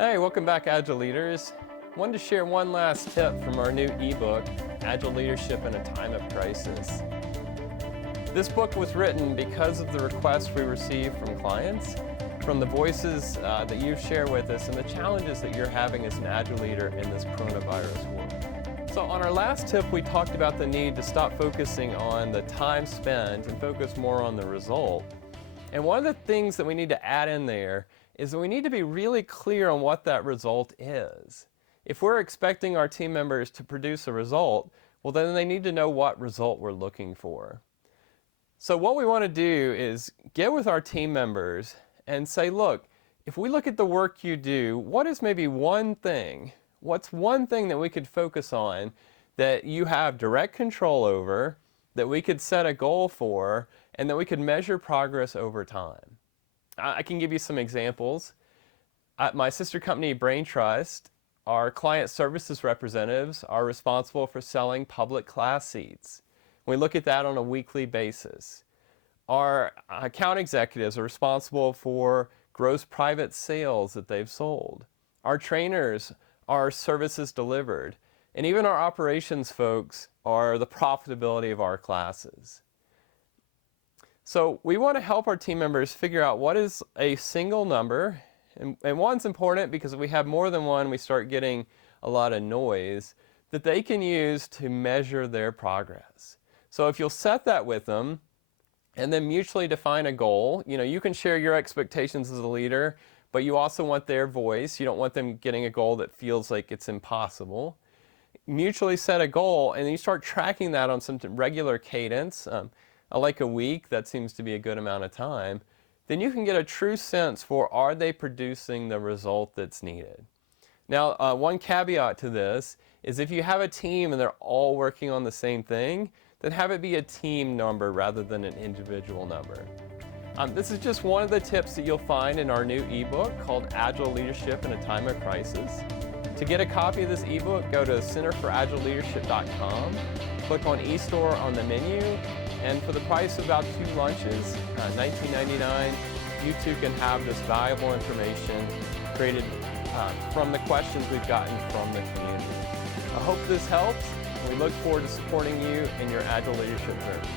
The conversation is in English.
Hey, welcome back, Agile Leaders. Wanted to share one last tip from our new ebook, Agile Leadership in a Time of Crisis. This book was written because of the requests we receive from clients, from the voices that you share with us, and the challenges that you're having as an Agile leader in this coronavirus world. So on our last tip, we talked about the need to stop focusing on the time spent and focus more on the result. And one of the things that we need to add in there is that we need to be really clear on what that result is. If we're expecting our team members to produce a result, well, then they need to know what result we're looking for. So what we want to do is get with our team members and say, look, if we look at the work you do, what is maybe one thing, what's one thing that we could focus on that you have direct control over, that we could set a goal for, and that we could measure progress over time? I can give you some examples. At my sister company, Brain Trust, our client services representatives are responsible for selling public class seats. We look at that on a weekly basis. Our account executives are responsible for gross private sales that they've sold. Our trainers are services delivered. And even our operations folks are the profitability of our classes. So we want to help our team members figure out what is a single number, and one's important because if we have more than one, we start getting a lot of noise, that they can use to measure their progress. So if you'll set that with them, and then mutually define a goal, you can share your expectations as a leader, but you also want their voice. You don't want them getting a goal that feels like it's impossible. Mutually set a goal, and you start tracking that on some regular cadence. Like a week, that seems to be a good amount of time, then you can get a true sense for, are they producing the result that's needed? Now, one caveat to this is if you have a team and they're all working on the same thing, then have it be a team number rather than an individual number. This is just one of the tips that you'll find in our new ebook called Agile Leadership in a Time of Crisis. To get a copy of this ebook, go to centerforagileleadership.com, click on eStore on the menu, and for the price of about 2 lunches, $19.99, you too can have this valuable information created from the questions we've gotten from the community. I hope this helps. We look forward to supporting you in your Agile leadership journey.